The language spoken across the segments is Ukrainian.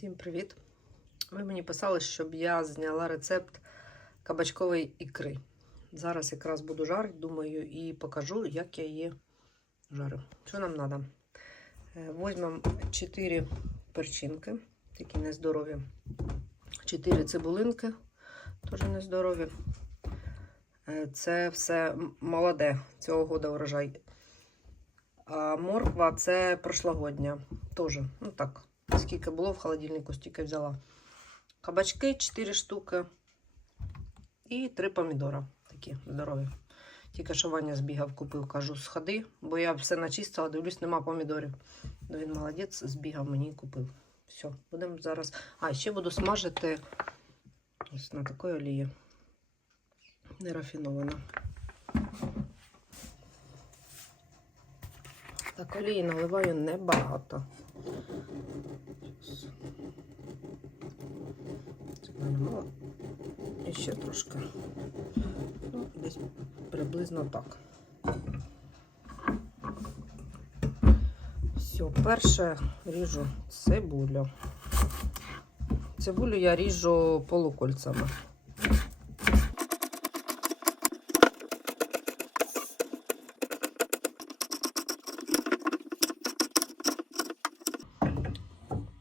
Всім привіт! Ви мені писали, щоб я зняла рецепт кабачкової ікри. Зараз якраз буду жарити, думаю, і покажу, як я її жарю. Що нам треба? Візьмемо 4 перчинки, такі нездорові. 4 цибулинки, теж нездорові. Е, Це все молоде цього года урожай. А морква це прошлогодня. Теж, ну так, скільки було в холодильнику, стільки взяла. Кабачки 4 штуки. І 3 помідора. Такі здорові. Тільки що Ваня збігав, купив, кажу, сходи, бо я все начистила, дивлюсь, нема помідорів. Ну, він молодець, збігав мені і купив. Все, будемо зараз. А, ще буду смажити ось на такій олії. Нерафінована. Так, олії наливаю небагато. Це мало. І ще трошки. Ну, десь приблизно так. Все, перше ріжу цибулю. Цибулю я ріжу полукольцями.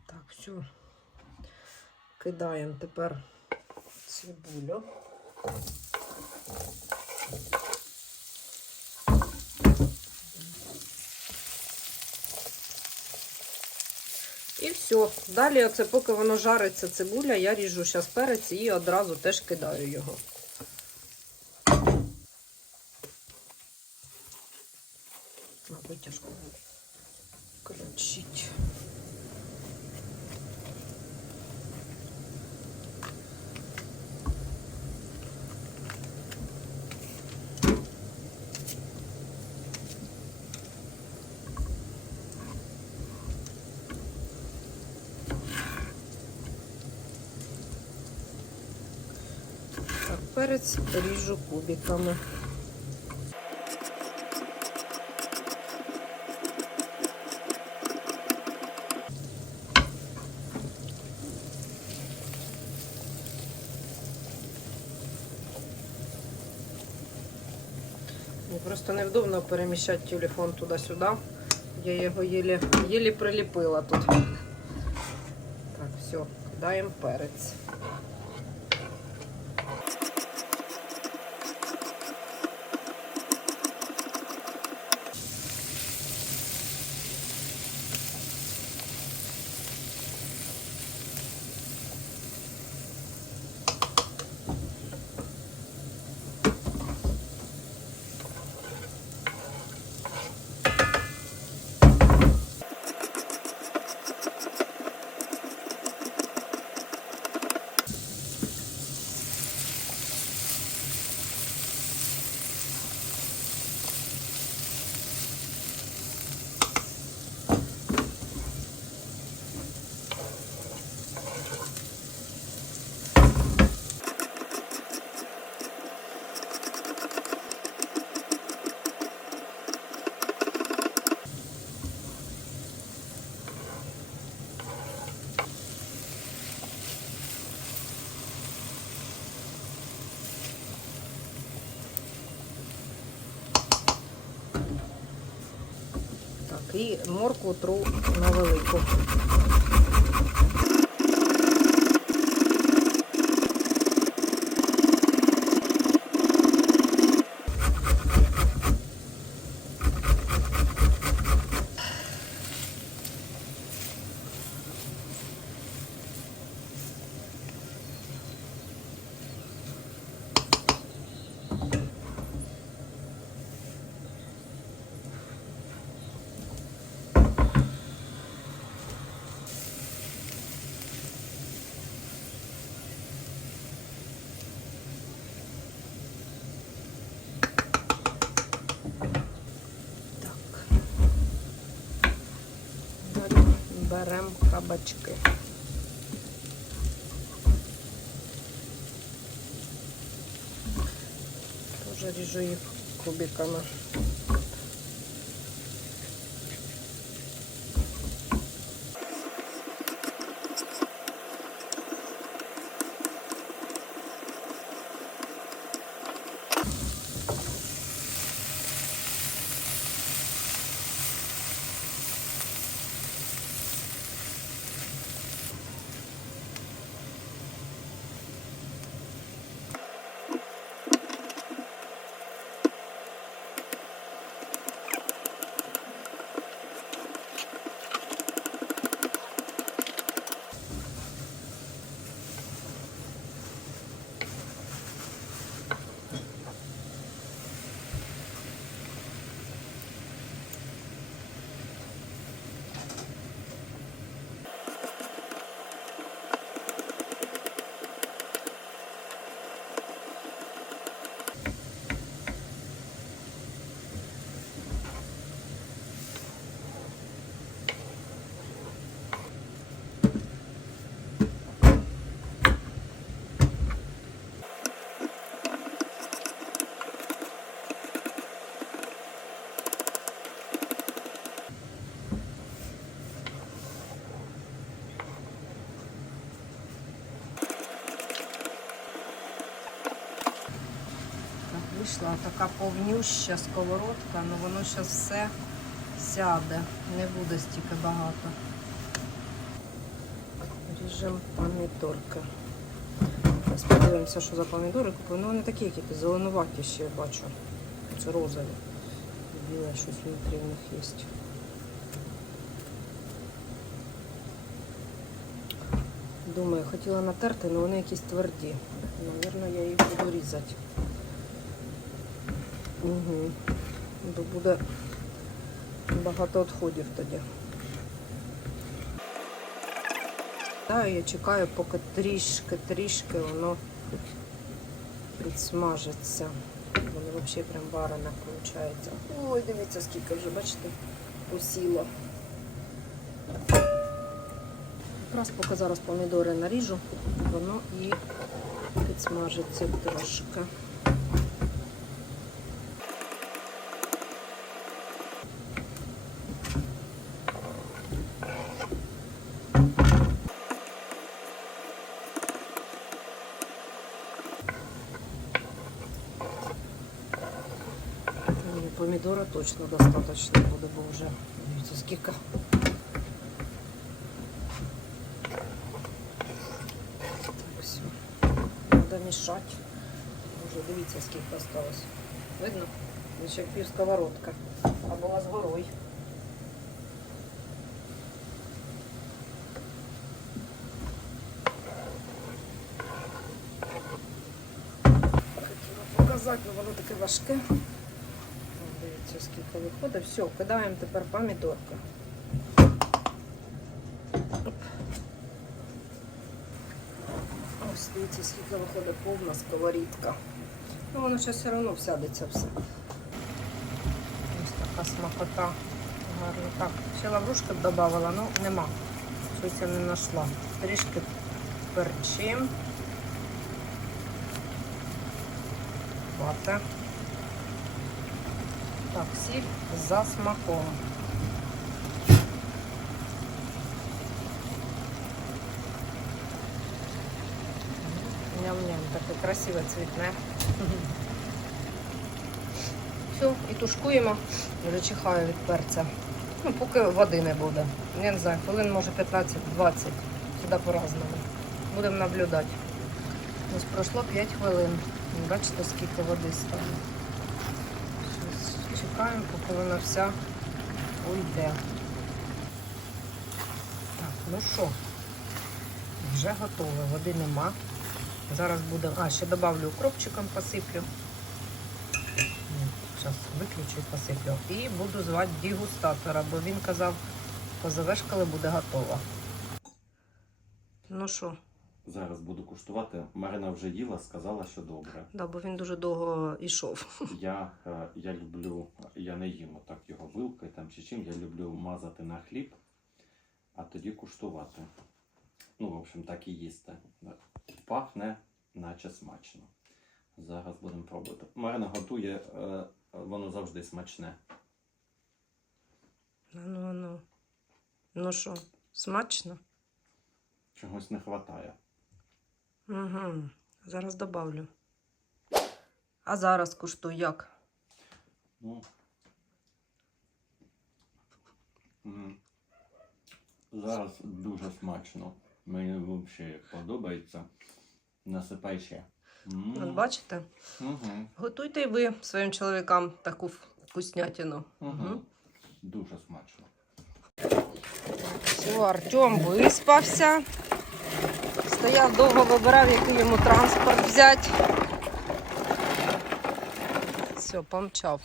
Так, все. Кидаємо тепер цибулю. І все. Далі, оце, поки воно жариться цибуля, я ріжу зараз перець і одразу теж кидаю його. На витяжку включить. Так, перець ріжу кубиками. Просто невдобно переміщати телефон туди-сюди. Я його єлі, єлі приліпила тут. Так, все, кидаємо перець. Так, і моркву тру на велику. Так. Далі беремо кабачки. Теж ріжу їх кубиками. Вийшла. Така повнюща сковородка, але воно зараз все сяде. Не буде стільки багато. Ріжемо помідорки. Зараз подивимося, що за помідори купив. Ну вони такі якісь зеленуваті ще я бачу. Це розові. Біле щось внутрі в них є. Думаю, хотіла натерти, але вони якісь тверді. Навірно, я їх буду різати. Угу. Бо буде багато відходів тоді. Я чекаю, поки трішки-трішки воно підсмажиться. Воно взагалі прям варене виходить. Ой, дивіться, скільки вже, бачите, посіло. Якраз поки зараз помідори наріжу, воно і підсмажиться трошки. Ні, Помідора точно достаточно буде, бо вже дивіться. Так, все. Треба мішати. Вже дивіться, скільки осталось. Видно? Ще пів сковородка. А була з горою. Хотіла показати, але воно таке важке. Дивіться, скільки виходить. Все, кидаємо тепер помідорки. Ось дивіться, скільки виходить повна сковорідка. Ну, воно зараз все одно всядеться все. Ось така смакота. Гарно. Так, ще лаврушки б додавала, ну нема. Щось я не знайшла. Трішки перчим. Хвата. Так, сіль за. Ням-ням, таке красиве цвітне. Все, і тушкуємо. Вже від перця. Ну, поки води не буде. Я не знаю, хвилин може 15-20. Сюди по-разному. Будемо наблюдати. Ось пройшло 5 хвилин. Бачите, скільки води стало. Чекаємо, поки вона вся уйде. Так, ну що, вже готове, води нема. Зараз буде. А, ще добавлю укропчиком, посиплю. Зараз виключу і посиплю. І буду звати дегустатора, бо він казав, позовеш, коли буде готова. Ну що, Зараз буду куштувати. Марина вже їла, сказала, що добре. да, бо він дуже довго йшов. Я, е, я люблю, я не їм так його вилкою там чи чим. Я люблю мазати на хліб, а тоді куштувати. Ну, в общем, так і їсти. Пахне, наче смачно. Зараз будемо пробувати. Марина готує, е, воно завжди смачне. Ну, ну, ну. Ну що, смачно? Чогось не вистачає. Угу. Зараз добавлю. А зараз куштуй як? Ну, зараз дуже смачно. Мені взагалі подобається. Насипай ще. М, От бачите? мгм, Готуйте і ви своїм чоловікам таку вкуснятину. мгм. Дуже смачно. Все, Артем виспався. Стояв довго вибирав, який йому транспорт взяти. Все, помчав.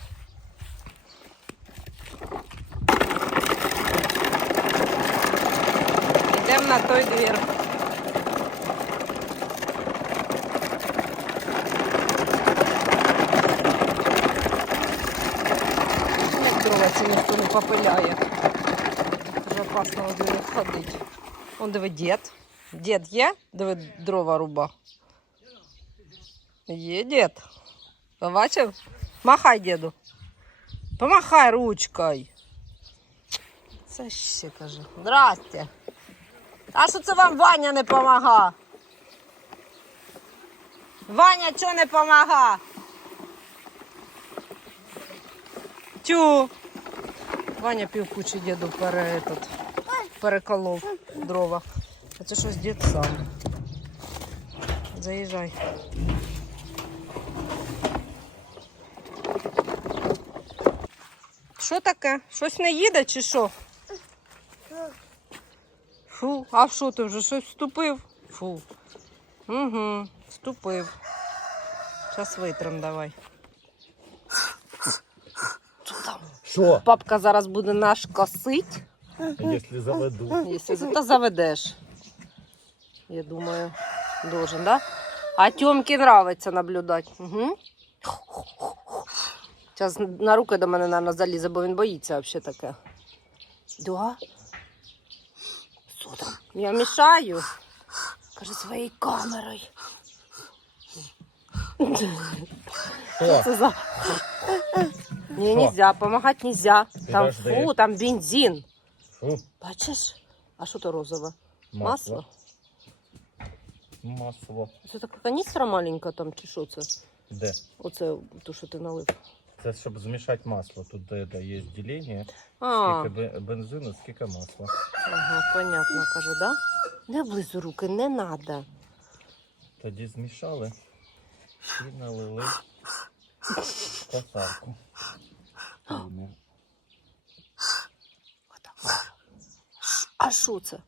Йдемо на той двір. Дрова ці ніхто не попиляє. Вже опасно ходити. Он диви дід. Дід є? Диви дрова руба. Є дід. Побачив? Махай діду. Помахай ручкою. Це ще каже. Здрасте. А що це вам Ваня не помага? Ваня чого не помага? Тю. Ваня півкучі діду пере, этот, переколов дрова. А це щось дід сам. Заїжджай. Що таке? Щось не їде чи що? Фу, а що ти вже щось вступив? Фу. Угу, вступив. Зараз витрим давай. Що там? Що? Папка зараз буде наш косить, Якщо заведу. якщо та заведеш. Я думаю, должен, да? А Тьомки нравиться наблюдати. Угу. Зараз на руки до мене, наверное, залізе, бо він боїться взагалі таке. Да? Що там? Я мішаю. Каже, своєю камерою. Що? Це за... Не, Що? нельзя, помагати нельзя. Там фу, там бензин. Бачиш? А що то розове? Масло? Масло. Масло. Це така каністра маленька там, чи що це? Де? Оце то, що ти налив. Це щоб змішати масло. Тут де, де є ділення, А, скільки бензину, скільки масла. ага, понятно, каже, да? Не облизу руки, не надо. Тоді змішали і налили в косарку. Отак. А що це?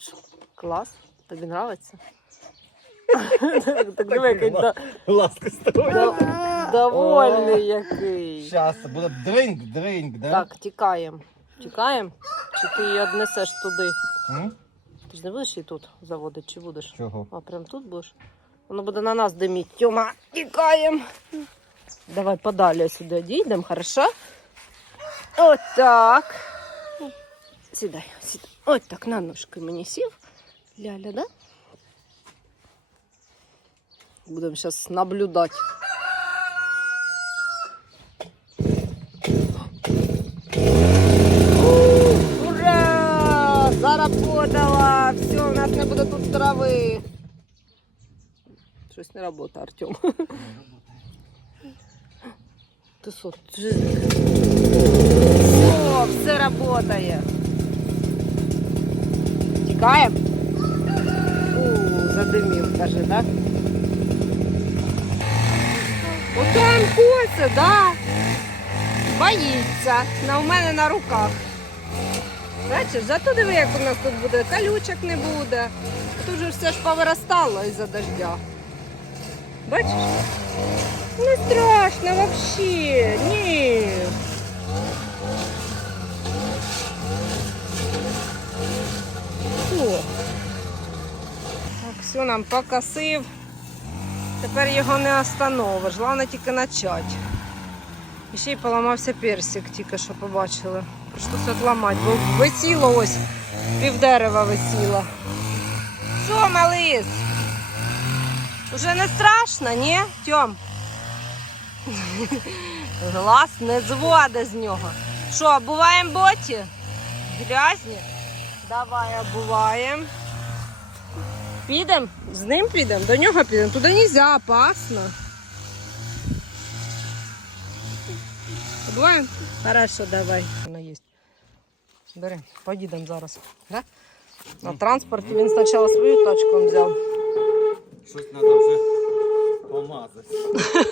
Що? Клас? Тобі нравиться? Так диви, який до- Ласка стоїть. довольний який. Зараз буде дринк, дринк, да? Так, тікаємо. Тікаємо? Чи ти її однесеш туди? М? Ти ж не будеш її тут заводити, чи будеш? Чого? А прям тут будеш? Воно буде на нас диміть. Тьома, тікаємо. Давай подалі сюди дійдемо, хорошо? От так. Сідай, сідай. От так, на ножки мені сів. Ляля, да? Будемо зараз наблюдати. Ура! Заработала! Все, у нас не буде тут трави. Щось не робота, Артем. Ти що? Ти... Все, все работає. Тікаємо? Задимів, каже, так? Отам коце, да? Боїться. На у мене на руках. Бачиш, зато диви, як у нас тут буде, колючок не буде. Тут же все ж повиростало із-за дождя. Бачиш? Не страшно вообще. Ні. О. Все нам покосив. Тепер його не остановиш. Головне тільки почати. І ще й поламався персик, тільки що побачили. Прийшлося отламати, бо висіло ось, пів дерева висіло. Що, малис? Уже не страшно, ні, Тьом? Глаз не зводить з нього. Що, обуваємо боті? Грязні? Давай обуваємо. Підемо? З ним підемо? До нього підемо. Туди не можна, опасно. Обуваємо? Хорошо, давай. Воно є. Бери, поїдемо зараз. Да? На транспорті він спочатку свою тачку взяв. Щось треба вже помазати.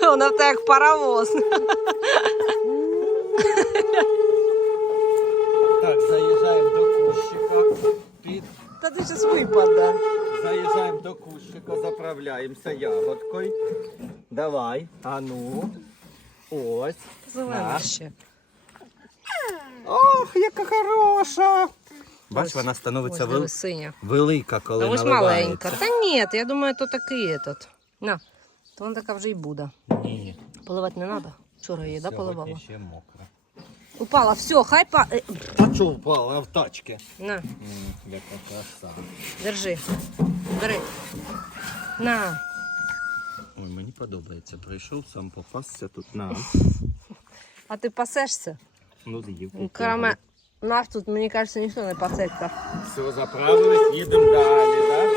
Вона в тебе як паровоз. Так, заїжджаємо до кущика. Під... Та ти зараз випаде. Заїжджаємо до кущика, заправляємося ягодкою. Давай. А ну. Ось. Зелена ще. Ох, яка хороша. Бач, Ось, вона становиться Ось вел... диви, синя. велика, коли Та ось наливається. маленька. Та ні, я думаю, то такий этот. На, то вона така вже і буде. Ні, Поливати не треба. Вчора її, да, сьогодні поливала? ще мокре. Упала, все, хай па. е, А чого впала в тачки? На, Яка краса. держи. Бери. На. Ой, мені подобається. Прийшов сам попасться тут на. А ти пасешся? Ну, з'їв. Кроме нас тут, мені кажеться, ніхто не пасеться. Все, заправились, їдемо далі, так?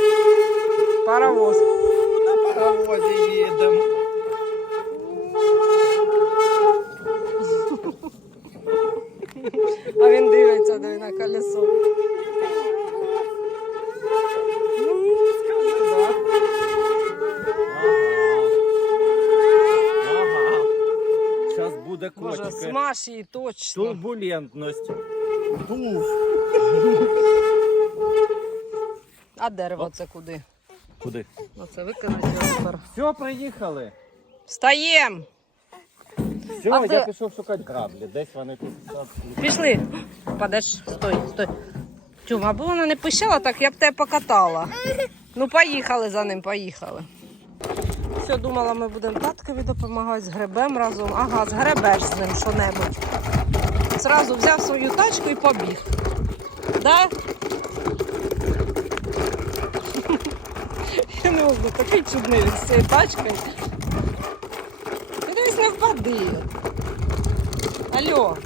Паровоз. На паровозі їдемо. А він на колесо. Ага. Зараз буде Боже, смаж її точно. Турбулентність. Туф. А дерево це куди? Куди? Оце викинуть його тепер. Все, приїхали. Встаєм! Все, А я ти- пішов шукати граблі. Десь вони тут. Пішли. Падеш, стой, стой. Тюм, аби вона не пищала, так я б тебе покатала. Ну, поїхали за ним, поїхали. Все, думала, ми будемо таткові допомагати з гребем разом. Ага, згребеш з ним що-небудь. Зразу взяв свою тачку і побіг. Да? Я не можу, такий чудний він з цією тачкою. Дивись. Алло.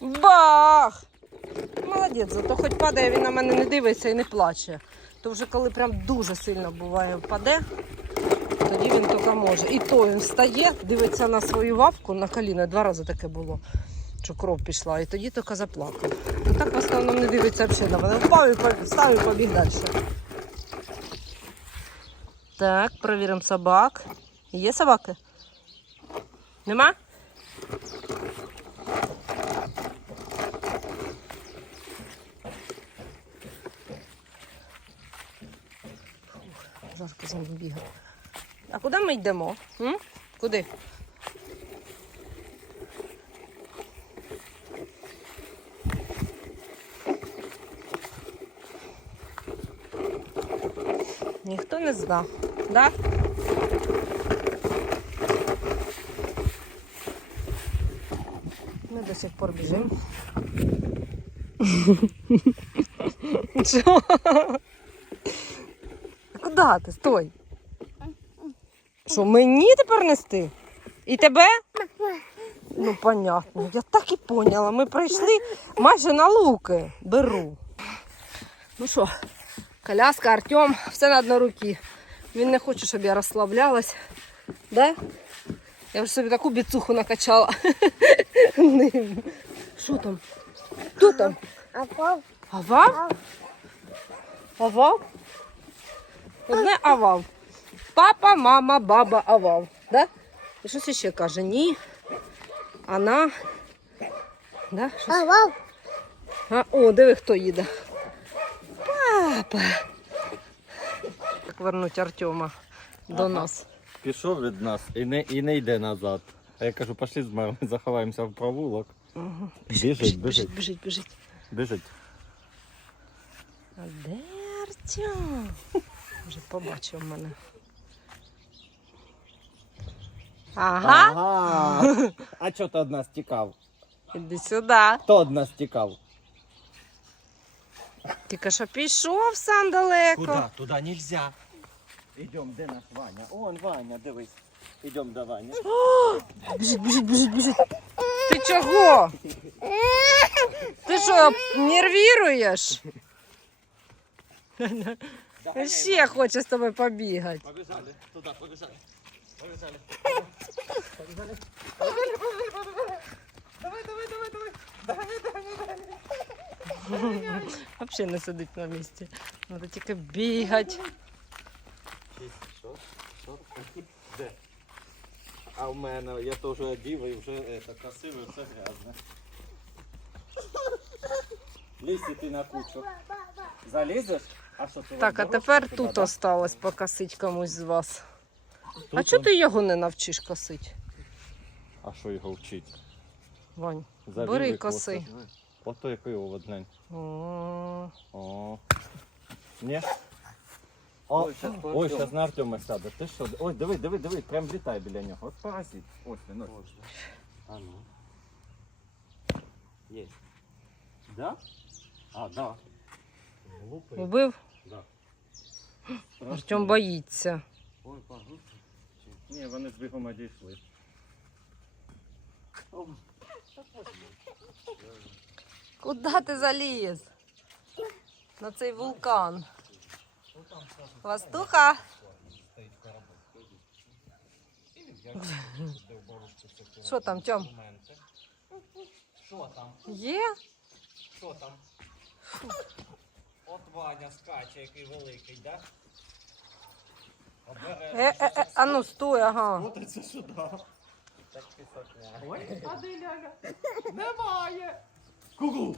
Бах! Молодець, зато хоч падає, він на мене не дивиться і не плаче. То вже коли прям дуже сильно буває впаде, тоді він тільки може. І то він встає, дивиться на свою вавку на коліно. Два рази таке було, що кров пішла, і тоді тільки заплакав. А так в основному не дивиться взагалі на мене. Впав і встав і побіг далі. Так, перевіримо собак. Є собаки? Нема? Жарко за ним бігав. А куди ми йдемо? М? Куди? Ніхто не знав, да? Ми до сих пор біжимо. Що? Куди ти? Стой. Що, мені тепер нести? І тебе? Ну, понятно. Я так і поняла. Ми прийшли майже на луки. Беру. Ну що, коляска, Артем, все на однорукі. Він не хоче, щоб я розслаблялась. Да? Я вже собі таку біцуху накачала. Що там? Хто там? Авав? Авав? Одне авав. Папа, мама, баба, авав. Да? І щось ще каже? Ні. Она. Да? Щось? А, о, диви, хто їде. Папа. Як вернуть Артема до Ага. нас. Пішов від нас і не, і не йде назад. А я кажу, пошли з мамою, заховаємося в провулок. Ага. Біжить, біжить, біжить, біжить, біжить. біжить. А де Артем? Вже побачив мене. Ага, Ага. А чого ти од нас тікав? іди сюди. Хто од нас тікав? Тільки що пішов сам далеко. Туди нельзя. Ідем, де наш Ваня? Он Ваня, дивись. Ідем до Вані. Біжить, біжить, біжить, біжить. Ти чого? Ти що, нервіруєш? Ще хоче з тобою побігати. Побіжали, туди, побіжали. Побіжали. Взагалі не сидить на місці. Треба тільки бігати. Де? А в мене, я теж одів і вже это, красиве, все грязне. Лізь ти на кучу. Залізеш? А що ти Так, а тепер туди, тут да? осталось покосить комусь з вас. А Тут чого он. ти його не навчиш косити, А що його вчить? Вань? Бери і і коси. Ото який овод, глянь. О, О. Ні? О, Ой, щас по ой, Артему. зараз на Артема сяде. Ти що? Ой, диви, диви, диви, прям літай біля нього. От паразит. Ось він, ось. А ну. Є. Да? А, да. Глупий. Убив? Да. Артем боїться. Ой, погрузка. Ні, вони з бігом одійшли. Куди ти заліз? На цей вулкан. Вастуха. Що там, Тьом? Що там? Є? Що там? От Ваня скаче, який великий, да? Е, е, е, а ну стой, ага. Смотриться сюди. Так. Ой, а де ляля? Немає. Ку-ку.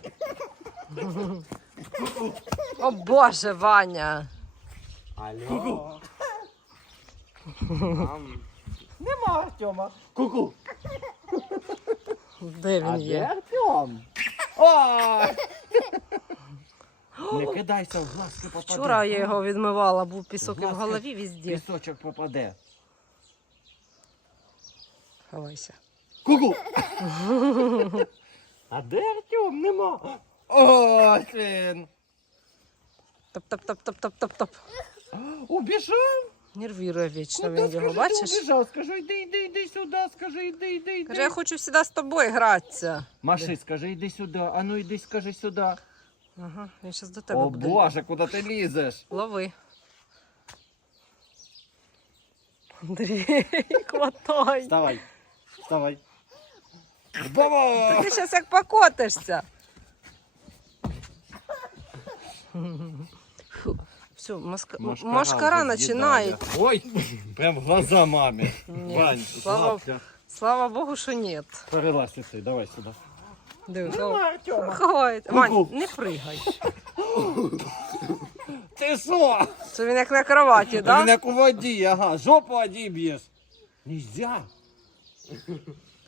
О Боже, Ваня. Алло. Мам. Нема Артема. Ку-ку. Де він є? Артем? Не кидайся в глазки попаде. Вчора я його відмивала, був пісок і в голові везде. Пісочок попаде. Ховайся. Ку-ку. А де Артем? Нема. О, син. Топ-топ-топ-топ-топ-топ. Убіжав. Нервірує вічно Куди, він його, скажи, ти бачиш? убіжав? Скажи, йди, йди, йди сюди, скажи, йди, йди, йди. Каже, я хочу завжди з тобою гратися. Маши, скажи, йди сюди. А ну йди, скажи сюди. Ага, він зараз до тебе О буде. Боже, куди ти лізеш? Лови. Андрій, хватай. Вставай. Вставай. Баба! ти зараз як покотишся. Фу. Все, маска... машкара починає. Ой, прям в глаза мамі. Ні, Вань, слава-. Слава Богу, що ні. Перелазь ти, давай сюди. Диви. Вань, не пригай. Ти що? Це він як на кроваті, так? Да? як у воді, ага, жопу воді б'єш. Нельзя.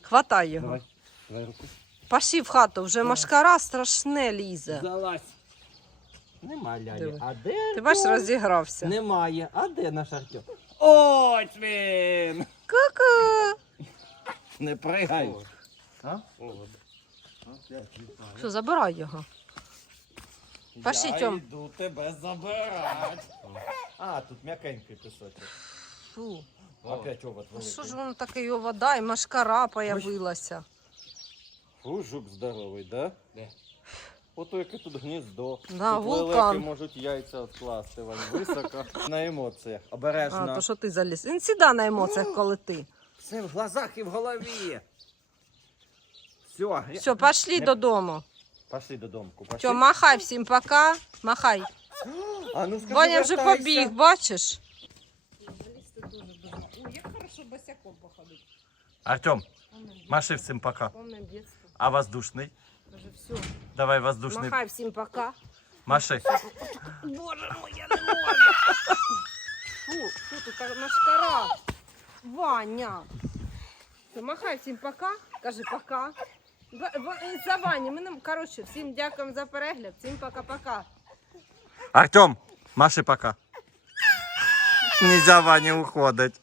Хватай його. Давай, руку. Пошли в хату, вже машкара страшне лізе. Залазь. Нема Диви. А де? Ти бачиш, Артем? розігрався. Немає. А де наш Артем? Ось він! Ку-ку. Не пригай. А? Все, забирай його. Пошли, Я Тьом. йду тебе забирати. А, тут м'якенький пісочок. Фу. Опять овод А великий. що ж воно таке його вода і машкара появилася? Жук здоровий, да? Де? Ото яке тут гніздо. Да, тут вулкан. лелеки можуть яйця відкласти, Вань, високо. На емоціях. Обережно. А, то що ти заліз? Він сіда на емоціях, коли ти. Все в глазах і в голові. Все, Все, пошли Не- додому. Пошли додому. Пошли. Все, махай всім пока. Махай. А ну скажи, Ваня вже вертайся. побіг, бачиш? Ой, як хорошо босяком походити. Артем, маши всім пока. Помним. А воздушний? Каже, все. Давай воздушний. Махай всім пока. Маши. Боже мой, я не можу. Фу, фу, тут машкара. Ваня. Махай всім пока. Кажи пока. В- За Вані. Ми нам, коротше, всім дякуємо за перегляд. Всім пока-пока. Артем, маши пока. Нельзя Ваня уходить.